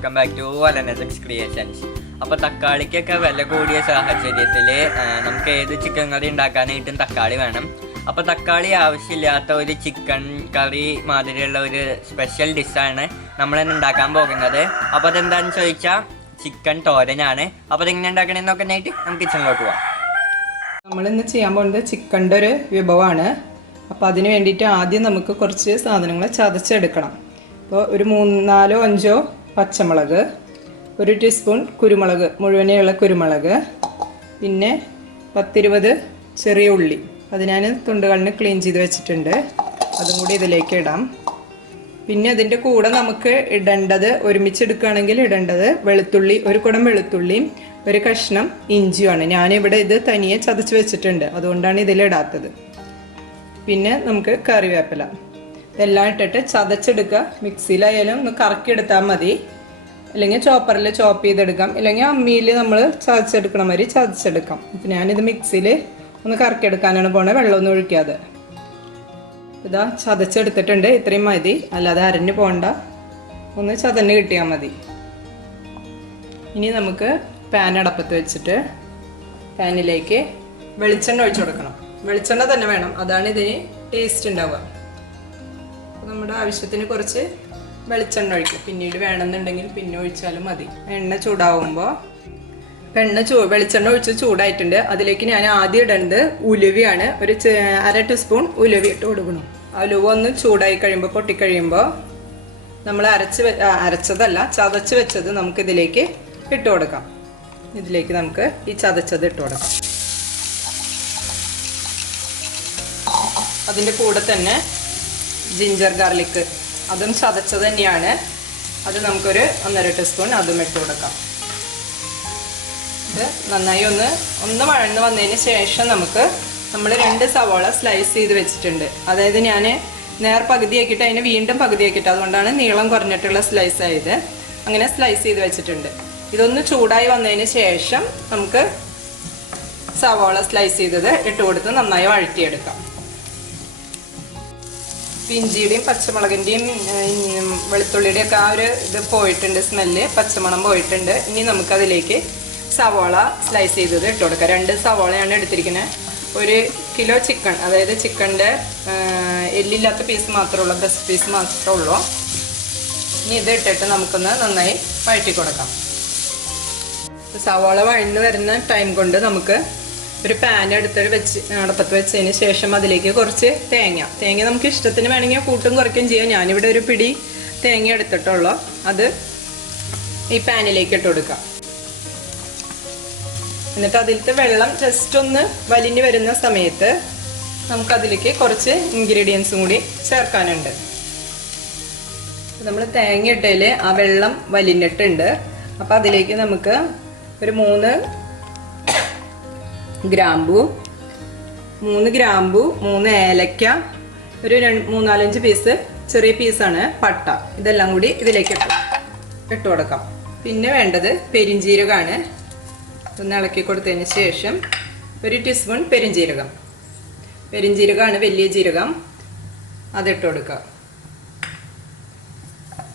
Welcome back to AlanAjax creations. അപ്പോൾ തക്കാളിക്കൊക്കെ വില കൂടിയ സാഹചര്യത്തിൽ നമുക്ക് ഏത് ചിക്കൻ കറി ഉണ്ടാക്കാനായിട്ടും തക്കാളി വേണം. അപ്പോൾ തക്കാളി ആവശ്യമില്ലാത്ത ഒരു ചിക്കൻ കറി മാതിരിയുള്ള ഒരു സ്പെഷ്യൽ ഡിഷാണ് നമ്മളിന്ന് ഉണ്ടാക്കാൻ പോകുന്നത്. അപ്പോൾ അതെന്താണെന്ന് ചോദിച്ചാൽ ചിക്കൻ തോരനാണ്. അപ്പോൾ അതെങ്ങനെ ഉണ്ടാക്കണമെന്ന് നോക്കാനായിട്ട് നമുക്ക് കിച്ചണിലോട്ട് പോകാം. നമ്മളിന്ന് ചെയ്യാൻ പോകുന്നത് ചിക്കൻ്റെ ഒരു വിഭവമാണ്. അപ്പോൾ അതിന് വേണ്ടിയിട്ട് ആദ്യം നമുക്ക് കുറച്ച് സാധനങ്ങൾ ചതച്ചെടുക്കണം. അപ്പോൾ ഒരു 4-5 പച്ചമുളക്, 1 ടീസ്പൂൺ കുരുമുളക്, മുഴുവനെയുള്ള കുരുമുളക്, പിന്നെ 10-20 ചെറിയ ഉള്ളി. അത് ഞാൻ തുണ്ടുകളിന് ക്ലീൻ ചെയ്ത് വെച്ചിട്ടുണ്ട്. അതും കൂടി ഇതിലേക്ക് ഇടാം. പിന്നെ അതിൻ്റെ കൂടെ നമുക്ക് ഇടേണ്ടത്, ഒരുമിച്ചെടുക്കുകയാണെങ്കിൽ ഇടേണ്ടത് വെളുത്തുള്ളി, ഒരു കുടം വെളുത്തുള്ളിയും ഒരു കഷ്ണം ഇഞ്ചിയുമാണ്. ഞാനിവിടെ ഇത് തനിയെ ചതച്ച് വെച്ചിട്ടുണ്ട്, അതുകൊണ്ടാണ് ഇതിലിടാത്തത്. പിന്നെ നമുക്ക് കറിവേപ്പില, ഇതെല്ലാം ഇട്ടിട്ട് ചതച്ചെടുക്കുക. മിക്സിയിലായാലും ഒന്ന് കറക്കിയെടുത്താൽ മതി, അല്ലെങ്കിൽ ചോപ്പറിൽ ചോപ്പ് ചെയ്തെടുക്കാം, ഇല്ലെങ്കിൽ അമ്മിയിൽ നമ്മൾ ചതച്ചെടുക്കണ മാതിരി ചതച്ചെടുക്കാം. അപ്പം ഞാനിത് മിക്സിയിൽ ഒന്ന് കറക്കിയെടുക്കാനാണ് പോണത്, വെള്ളമൊന്നും ഒഴിക്കാതെ. ഇതാ ചതച്ചെടുത്തിട്ടുണ്ട്. ഇത്രയും മതി, അല്ലാതെ അരഞ്ഞു പോകണ്ട, ഒന്ന് ചതഞ്ഞ് കിട്ടിയാൽ മതി. ഇനി നമുക്ക് പാൻ അടപ്പത്ത് വെച്ചിട്ട് പാനിലേക്ക് വെളിച്ചെണ്ണ ഒഴിച്ചു കൊടുക്കണം. വെളിച്ചെണ്ണ തന്നെ വേണം, അതാണ് ഇതിന് ടേസ്റ്റ് ഉണ്ടാവുക. നമ്മുടെ ആവശ്യത്തിന് കുറച്ച് വെളിച്ചെണ്ണ ഒഴിക്കും, പിന്നീട് വേണമെന്നുണ്ടെങ്കിൽ പിന്നെ ഒഴിച്ചാലും മതി. എണ്ണ ചൂടാവുമ്പോൾ വെളിച്ചെണ്ണ ഒഴിച്ച് ചൂടായിട്ടുണ്ട്. അതിലേക്ക് ഞാൻ ആദ്യം ഇടേണ്ടത് ഉലുവയാണ്. ഒരു 1/2 ടീസ്പൂൺ ഉലുവ ഇട്ട് കൊടുക്കണം. ഉലുവ ഒന്ന് ചൂടായി കഴിയുമ്പോൾ, പൊട്ടിക്കഴിയുമ്പോൾ നമ്മൾ അരച്ചതല്ല ചതച്ച് വെച്ചത് നമുക്കിതിലേക്ക് ഇട്ട് കൊടുക്കാം. ഇതിലേക്ക് നമുക്ക് ഈ ചതച്ചത് ഇട്ട് കൊടുക്കാം. അതിൻ്റെ കൂടെ തന്നെ ജിഞ്ചർ ഗാർലിക്, അതും ചതച്ചത് തന്നെയാണ്. അത് നമുക്കൊരു 1.5 ടീസ്പൂൺ അതും ഇട്ട് കൊടുക്കാം. ഇത് നന്നായി ഒന്ന് വഴന്ന് വന്നതിന് ശേഷം നമ്മൾ 2 സവാള സ്ലൈസ് ചെയ്ത് വെച്ചിട്ടുണ്ട്. അതായത് ഞാൻ പകുതിയാക്കിയിട്ട് അതിന് വീണ്ടും പകുതിയാക്കിയിട്ട്, അതുകൊണ്ടാണ് നീളം കുറഞ്ഞിട്ടുള്ള സ്ലൈസ് ആയത്. അങ്ങനെ സ്ലൈസ് ചെയ്ത് വെച്ചിട്ടുണ്ട്. ഇതൊന്ന് ചൂടായി വന്നതിന് ശേഷം നമുക്ക് സവാള സ്ലൈസ് ചെയ്തത് ഇട്ട് കൊടുത്ത് നന്നായി വഴറ്റിയെടുക്കാം. ഇഞ്ചിയുടെയും പച്ചമുളകിൻ്റെയും വെളുത്തുള്ളിയുടെയും ഒക്കെ ആ ഒരു ഇത് പോയിട്ടുണ്ട്, സ്മെല്ല്, പച്ചമണം പോയിട്ടുണ്ട്. ഇനി നമുക്കതിലേക്ക് സവാള സ്ലൈസ് ചെയ്തത് ഇട്ട് കൊടുക്കാം. 2 സവാളയാണ് എടുത്തിരിക്കുന്നത്. 1 കിലോ ചിക്കൻ, അതായത് ചിക്കൻ്റെ എല്ലില്ലാത്ത പീസ് മാത്രമേ ഉള്ളൂ, ബ്രസ്റ്റ് പീസ് മാത്രമേ ഉള്ളൂ. ഇനി ഇത് ഇട്ടിട്ട് നമുക്കൊന്ന് നന്നായി വഴറ്റി കൊടുക്കാം. സവാള വഴന്ന് വരുന്ന ടൈം കൊണ്ട് നമുക്ക് ഒരു പാൻ അടുപ്പത്ത് വെച്ചതിന് ശേഷം അതിലേക്ക് കുറച്ച് തേങ്ങ നമുക്ക് ഇഷ്ടത്തിന് വേണമെങ്കിൽ കൂട്ടും കുറയ്ക്കുകയും ചെയ്യാം. ഞാനിവിടെ ഒരു പിടി തേങ്ങ എടുത്തിട്ടുള്ളൂ. അത് ഈ പാനിലേക്ക് ഇട്ട് കൊടുക്കാം. എന്നിട്ട് അതിലത്തെ വെള്ളം ജസ്റ്റ് ഒന്ന് വലിഞ്ഞു വരുന്ന സമയത്ത് നമുക്കതിലേക്ക് കുറച്ച് ഇൻഗ്രീഡിയൻസും കൂടി ചേർക്കാനുണ്ട്. നമ്മൾ തേങ്ങ ഇട്ടതിൽ ആ വെള്ളം വലിഞ്ഞിട്ടുണ്ട്. അപ്പോൾ അതിലേക്ക് നമുക്ക് ഒരു 3 ഗ്രാമ്പു, 3 ഏലക്ക, ഒരു 3-4 പീസ് ചെറിയ പീസാണ് പട്ട, ഇതെല്ലാം കൂടി ഇതിലേക്ക് ഇട്ട് കൊടുക്കാം. പിന്നെ വേണ്ടത് പെരിഞ്ജീരകമാണ്. ഒന്ന് ഇളക്കി കൊടുത്തതിന് ശേഷം 1 ടീസ്പൂൺ പെരിഞ്ജീരകമാണ്, വലിയ ജീരകം, അതിട്ട് കൊടുക്കുക.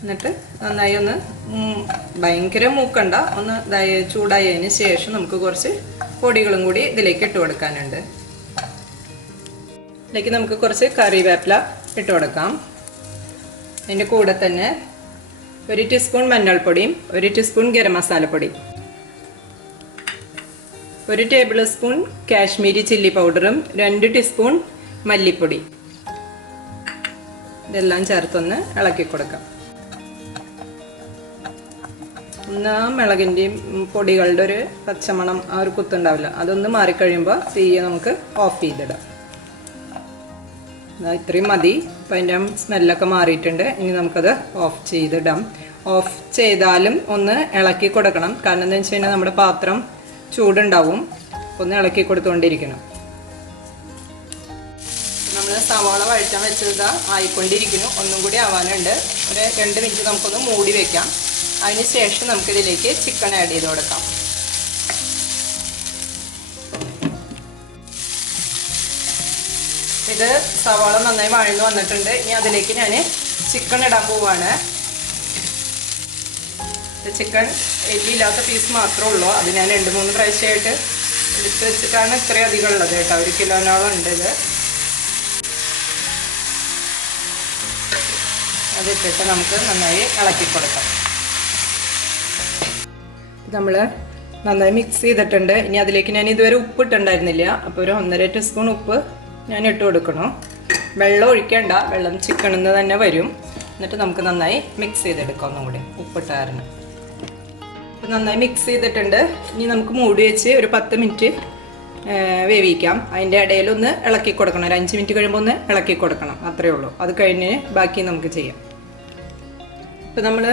എന്നിട്ട് നന്നായി ഒന്ന് ഭയങ്കര മൂക്കണ്ട, ഒന്ന് ചൂടായതിന് ശേഷം നമുക്ക് കുറച്ച് പൊടികളും കൂടി ഇതിലേക്ക് ഇട്ട് കൊടുക്കാനുണ്ട്. ഇതിലേക്ക് നമുക്ക് കുറച്ച് കറിവേപ്പില ഇട്ട് കൊടുക്കാം. അതിൻ്റെ കൂടെ തന്നെ 1 ടീസ്പൂൺ മഞ്ഞൾപ്പൊടിയും 1 ടീസ്പൂൺ ഗരം മസാലപ്പൊടി, 1 ടേബിൾ സ്പൂൺ കാശ്മീരി ചില്ലി പൗഡറും 2 ടീസ്പൂൺ മല്ലിപ്പൊടി, ഇതെല്ലാം ചേർത്തൊന്ന് ഇളക്കി കൊടുക്കാം. മുളകിൻ്റെയും പൊടികളുടെ ഒരു പച്ചമണം, ആ ഒരു കുത്തുണ്ടാവില്ല, അതൊന്ന് മാറിക്കഴിയുമ്പോൾ തീയെ നമുക്ക് ഓഫ് ചെയ്തിടാം. ഇത്രയും മതി. അപ്പം അതിൻ്റെ സ്മെല്ലൊക്കെ മാറിയിട്ടുണ്ട്. ഇനി നമുക്കത് ഓഫ് ചെയ്തിടാം. ഓഫ് ചെയ്താലും ഒന്ന് ഇളക്കി കൊടുക്കണം, കാരണം എന്താണെന്ന് വെച്ച് കഴിഞ്ഞാൽ നമ്മുടെ പാത്രം ചൂടുണ്ടാവും. ഒന്ന് ഇളക്കി കൊടുത്തുകൊണ്ടിരിക്കണം. നമ്മൾ സവാള വഴറ്റാൻ വെച്ചത് ആയിക്കൊണ്ടിരിക്കുന്നു, ഒന്നും കൂടി ആവാനുണ്ട്. ഒരു 2 മിനിറ്റ് നമുക്കൊന്ന് മൂടി വയ്ക്കാം. അതിന് ശേഷം നമുക്കിതിലേക്ക് ചിക്കൻ ആഡ് ചെയ്ത് കൊടുക്കാം. ഇത് സവാള നന്നായി വഴന്ന് വന്നിട്ടുണ്ട്. ഇനി അതിലേക്ക് ഞാൻ ചിക്കൻ ഇടാൻ പോവാണ്. ചിക്കൻ എല്ലില്ലാത്ത പീസ് മാത്രമേ ഉള്ളൂ. അത് ഞാൻ 2-3 പ്രാവശ്യമായിട്ട് എടുത്ത് വെച്ചിട്ടാണ് ഇത്രയും അധികം ഉള്ളത് കേട്ടോ. 1 കിലോനോളം ഉണ്ട് ഇത്. അതിട്ടിട്ട് നമുക്ക് നന്നായി ഇളക്കി കൊടുക്കാം. നമ്മൾ നന്നായി മിക്സ് ചെയ്തിട്ടുണ്ട്. ഇനി അതിലേക്ക് ഞാൻ ഇതുവരെ ഉപ്പ് ഇട്ടുണ്ടായിരുന്നില്ല. അപ്പോൾ ഒരു 1.5 ടീസ്പൂൺ ഉപ്പ് ഞാൻ ഇട്ട് കൊടുക്കണം. വെള്ളം ഒഴിക്കേണ്ട, വെള്ളം ചിക്കനിൽ നിന്ന് തന്നെ വരും. എന്നിട്ട് നമുക്ക് നന്നായി മിക്സ് ചെയ്തെടുക്കാം ഒന്നും കൂടി ഉപ്പിട്ട കാരണം. അപ്പോൾ നന്നായി മിക്സ് ചെയ്തിട്ടുണ്ട്. ഇനി നമുക്ക് മൂടി വെച്ച് ഒരു 10 മിനിറ്റ് വേവിക്കാം. അതിൻ്റെ ഇടയിലൊന്ന് ഇളക്കി കൊടുക്കണം. ഒരു 5 മിനിറ്റ് കഴിയുമ്പോൾ ഒന്ന് ഇളക്കി കൊടുക്കണം. അത്രയേ ഉള്ളൂ. അത് കഴിഞ്ഞ് ബാക്കി നമുക്ക് ചെയ്യാം. ഇപ്പോൾ നമ്മൾ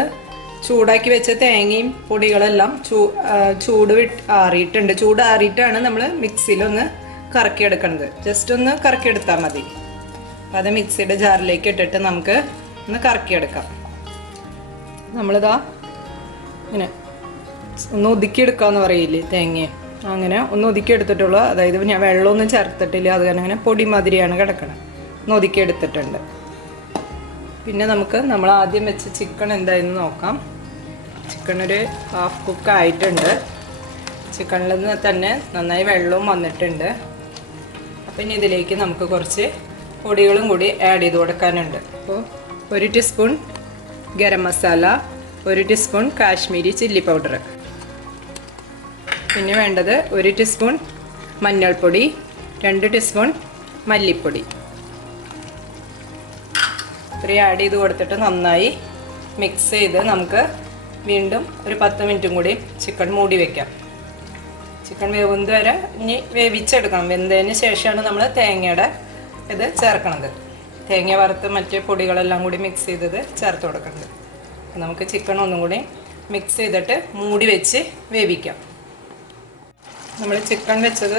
ചൂടാക്കി വെച്ച തേങ്ങയും പൊടികളെല്ലാം ചൂട് ആറിയിട്ടുണ്ട്. ചൂട് ആറിയിട്ടാണ് നമ്മൾ മിക്സിയിലൊന്ന് കറക്കിയെടുക്കുന്നത്. ജസ്റ്റ് ഒന്ന് കറക്കിയെടുത്താൽ മതി. അപ്പോൾ അത് മിക്സിയുടെ ജാറിലേക്ക് ഇട്ടിട്ട് നമുക്ക് ഒന്ന് കറക്കിയെടുക്കാം. നമ്മളിതാ ഇങ്ങനെ ഒന്ന് ഒതുക്കിയെടുക്കാമെന്ന് പറയില്ലേ തേങ്ങ, അങ്ങനെ ഒന്ന് ഒതുക്കിയെടുത്തിട്ടുള്ളൂ. അതായത് ഞാൻ വെള്ളമൊന്നും ചേർത്തിട്ടില്ല, അത് കാരണം ഇങ്ങനെ പൊടി മാതിരിയാണ് കിടക്കണം. ഒന്ന് ഒതുക്കിയെടുത്തിട്ടുണ്ട്. പിന്നെ നമ്മൾ ആദ്യം വെച്ച ചിക്കൻ എന്തായെന്ന് നോക്കാം. ചിക്കൻ ഒരു ഹാഫ് കുക്ക് ആയിട്ടുണ്ട്. ചിക്കനിൽ നിന്ന് തന്നെ നന്നായി വെള്ളവും വന്നിട്ടുണ്ട്. അപ്പം ഇനി ഇതിലേക്ക് നമുക്ക് കുറച്ച് പൊടികളും കൂടി ആഡ് ചെയ്ത് കൊടുക്കാനുണ്ട്. അപ്പോൾ 1 teaspoon garam masala, 1 teaspoon Kashmiri chilli powder, പിന്നെ വേണ്ടത് 1 ടീസ്പൂൺ മഞ്ഞൾപ്പൊടി, 2 ടീസ്പൂൺ മല്ലിപ്പൊടി. ഇത്രയും ആഡ് ചെയ്ത് കൊടുത്തിട്ട് നന്നായി മിക്സ് ചെയ്ത് നമുക്ക് വീണ്ടും ഒരു 10 മിനിറ്റും കൂടി ചിക്കൻ മൂടി വയ്ക്കാം. ചിക്കൻ വേവുന്നത് വരെ ഇനി വേവിച്ചെടുക്കണം. വെന്തതിന് ശേഷമാണ് നമ്മൾ തേങ്ങയുടെ ഇത് ചേർക്കണത്. തേങ്ങ വറുത്ത് മറ്റ് പൊടികളെല്ലാം കൂടി മിക്സ് ചെയ്തത് ചേർത്ത് കൊടുക്കുന്നത്. നമുക്ക് ചിക്കൻ ഒന്നും കൂടി മിക്സ് ചെയ്തിട്ട് മൂടി വെച്ച് വേവിക്കാം. നമ്മൾ ചിക്കൻ വെച്ചത്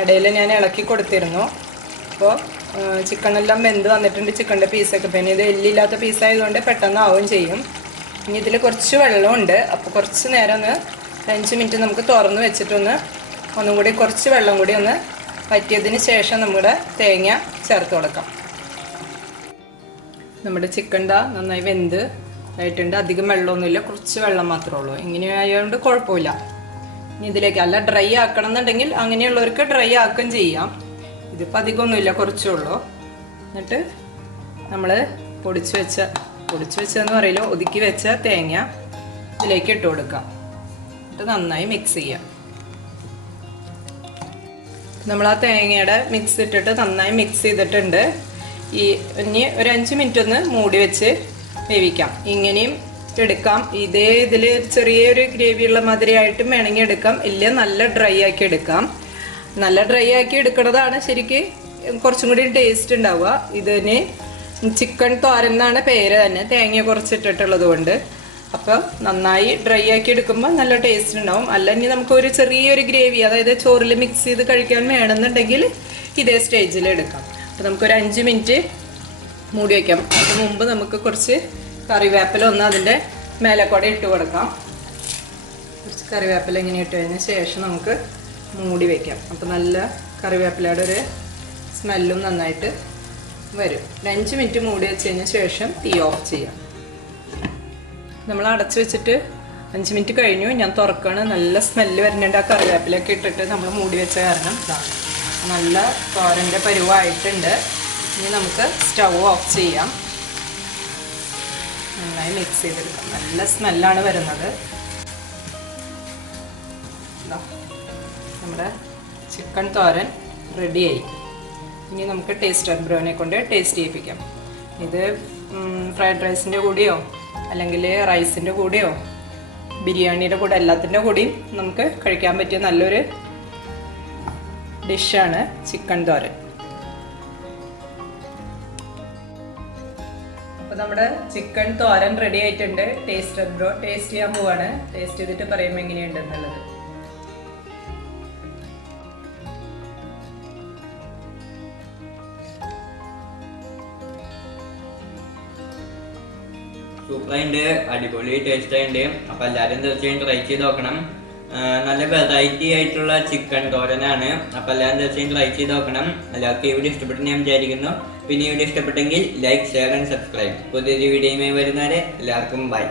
ഇടയിൽ ഞാൻ ഇളക്കി കൊടുത്തിരുന്നു. അപ്പോൾ ചിക്കനെല്ലാം വെന്ത് വന്നിട്ടുണ്ട്. ചിക്കൻ്റെ പീസൊക്കെ പിന്നെ ഇത് എല്ലില്ലാത്ത പീസായതുകൊണ്ട് പെട്ടെന്ന് ആവുകയും ചെയ്യും. ഇനി ഇതിൽ കുറച്ച് വെള്ളമുണ്ട്. അപ്പോൾ കുറച്ച് നേരം ഒന്ന് 5 മിനിറ്റ് നമുക്ക് തുറന്ന് വെച്ചിട്ടൊന്നും കൂടി കുറച്ച് വെള്ളം കൂടി ഒന്ന് വറ്റിയതിന് ശേഷം നമ്മുടെ തേങ്ങ ചേർത്ത് കൊടുക്കാം. നമ്മുടെ ചിക്കൻ നന്നായി വെന്ത് ആയിട്ടുണ്ട്. അധികം വെള്ളമൊന്നുമില്ല, കുറച്ച് വെള്ളം മാത്രമേ ഉള്ളൂ. ഇങ്ങനെ ആയതുകൊണ്ട് കുഴപ്പമില്ല. ഇനി ഇതിലേക്ക് അല്ല ഡ്രൈ ആക്കണം എന്നുണ്ടെങ്കിൽ അങ്ങനെയുള്ളവർക്ക് ഡ്രൈ ആക്കുകയും ചെയ്യാം. ഇതിപ്പോൾ അധികമൊന്നുമില്ല, കുറച്ചേ ഉള്ളൂ. എന്നിട്ട് നമ്മൾ പൊടിച്ച് വെച്ചതെന്ന് പറയില്ല, ഒതുക്കി വെച്ച തേങ്ങ ഇതിലേക്ക് ഇട്ട് കൊടുക്കാം. എന്നിട്ട് നന്നായി മിക്സ് ചെയ്യാം. നമ്മൾ ആ തേങ്ങയുടെ മിക്സ് ഇട്ടിട്ട് നന്നായി മിക്സ് ചെയ്തിട്ടുണ്ട്. ഇനി ഒരു 5 മിനിറ്റ് ഒന്ന് മൂടി വെച്ച് വേവിക്കാം. ഇങ്ങനെയും എടുക്കാം. ഇതിൽ ചെറിയൊരു ഗ്രേവിയുള്ള മാതിരിയായിട്ടും വേണമെങ്കിൽ എടുക്കാം. ഇല്ല നല്ല ഡ്രൈ ആക്കി എടുക്കാം. നല്ല ഡ്രൈ ആക്കി എടുക്കുന്നതാണ് ശരിക്കും കുറച്ചും കൂടി ടേസ്റ്റ് ഉണ്ടാവുക. ഇതിന് ചിക്കൻ തോരൻ എന്നാണ് പേര് തന്നെ, തേങ്ങ കുറച്ചിട്ടിട്ടുള്ളത് കൊണ്ട്. അപ്പോൾ നന്നായി ഡ്രൈ ആക്കി എടുക്കുമ്പോൾ നല്ല ടേസ്റ്റ് ഉണ്ടാവും. അല്ലെങ്കിൽ നമുക്ക് ഒരു ചെറിയൊരു ഗ്രേവി, അതായത് ചോറിൽ മിക്സ് ചെയ്ത് കഴിക്കാൻ വേണമെന്നുണ്ടെങ്കിൽ ഇതേ സ്റ്റേജിൽ എടുക്കാം. അപ്പോൾ നമുക്കൊരു 5 മിനിറ്റ് മൂടി വയ്ക്കാം. അതിന് മുമ്പ് നമുക്ക് കുറച്ച് കറിവേപ്പില ഒന്ന് അതിൻ്റെ മേലെ കൂടെ ഇട്ട് കൊടുക്കാം. കുറച്ച് കറിവേപ്പില ഇങ്ങനെ ഇട്ടതിന് ശേഷം നമുക്ക് മൂടി വയ്ക്കാം. അപ്പോൾ നല്ല കറിവേപ്പിലയുടെ ഒരു സ്മെല്ലും നന്നായിട്ട് വരും. 5 മിനിറ്റ് മൂടി വെച്ചതിന് ശേഷം തീ ഓഫ് ചെയ്യാം. നമ്മൾ അടച്ചു വെച്ചിട്ട് 5 മിനിറ്റ് കഴിഞ്ഞു. ഞാൻ തുറക്കുകയാണ്. നല്ല സ്മെല്ല് വരുന്നുണ്ട്. ആ കറിവേപ്പിലൊക്കെ ഇട്ടിട്ട് നമ്മൾ മൂടി വെച്ച കാരണം നല്ല തോരൻ്റെ പരുവായിട്ടുണ്ട്. ഇനി നമുക്ക് സ്റ്റൗ ഓഫ് ചെയ്യാം. നന്നായി മിക്സ് ചെയ്തെടുക്കാം. നല്ല സ്മെല്ലാണ് വരുന്നത്. നമ്മുടെ ചിക്കൻ തോരൻ റെഡിയായി. ഇനി നമുക്ക് ടേസ്റ്റർ ബ്രോനെ കൊണ്ട് ടേസ്റ്റ് ചെയ്യിപ്പിക്കാം. ഇത് ഫ്രൈഡ് റൈസിൻ്റെ കൂടെയോ അല്ലെങ്കിൽ റൈസിൻ്റെ കൂടെയോ ബിരിയാണിയുടെ കൂടെ എല്ലാത്തിൻ്റെ കൂടെയും നമുക്ക് കഴിക്കാൻ പറ്റിയ നല്ലൊരു ഡിഷാണ് ചിക്കൻ തോരൻ. അപ്പോൾ നമ്മുടെ ചിക്കൻ തോരൻ റെഡി ആയിട്ടുണ്ട്. ടേസ്റ്റർ ബ്രോ ടേസ്റ്റ് ചെയ്യാൻ പോവാണ്. ടേസ്റ്റ് ചെയ്തിട്ട് പറയുമ്പോൾ എങ്ങനെയുണ്ടെന്നുള്ളത്. സൂപ്പറായിട്ടുണ്ട്, അടിപൊളി ടേസ്റ്റ് ആയിട്ടുണ്ട്. അപ്പോൾ എല്ലാവരും തീർച്ചയായും ട്രൈ ചെയ്ത് നോക്കണം. നല്ല വെറൈറ്റി ആയിട്ടുള്ള ചിക്കൻ തോരനാണ്. അപ്പോൾ എല്ലാവരും തീർച്ചയായും ട്രൈ ചെയ്ത് നോക്കണം. എല്ലാവർക്കും ഈ വീഡിയോ ഇഷ്ടപ്പെട്ടെന്ന് ഞാൻ വിചാരിക്കുന്നു. പിന്നെ ഈ വീഡിയോ ഇഷ്ടപ്പെട്ടെങ്കിൽ ലൈക്ക്, ഷെയർ ആൻഡ് സബ്സ്ക്രൈബ്. പുതിയൊരു വീഡിയോയുമായി വരുന്നവരെ എല്ലാവർക്കും ബൈ.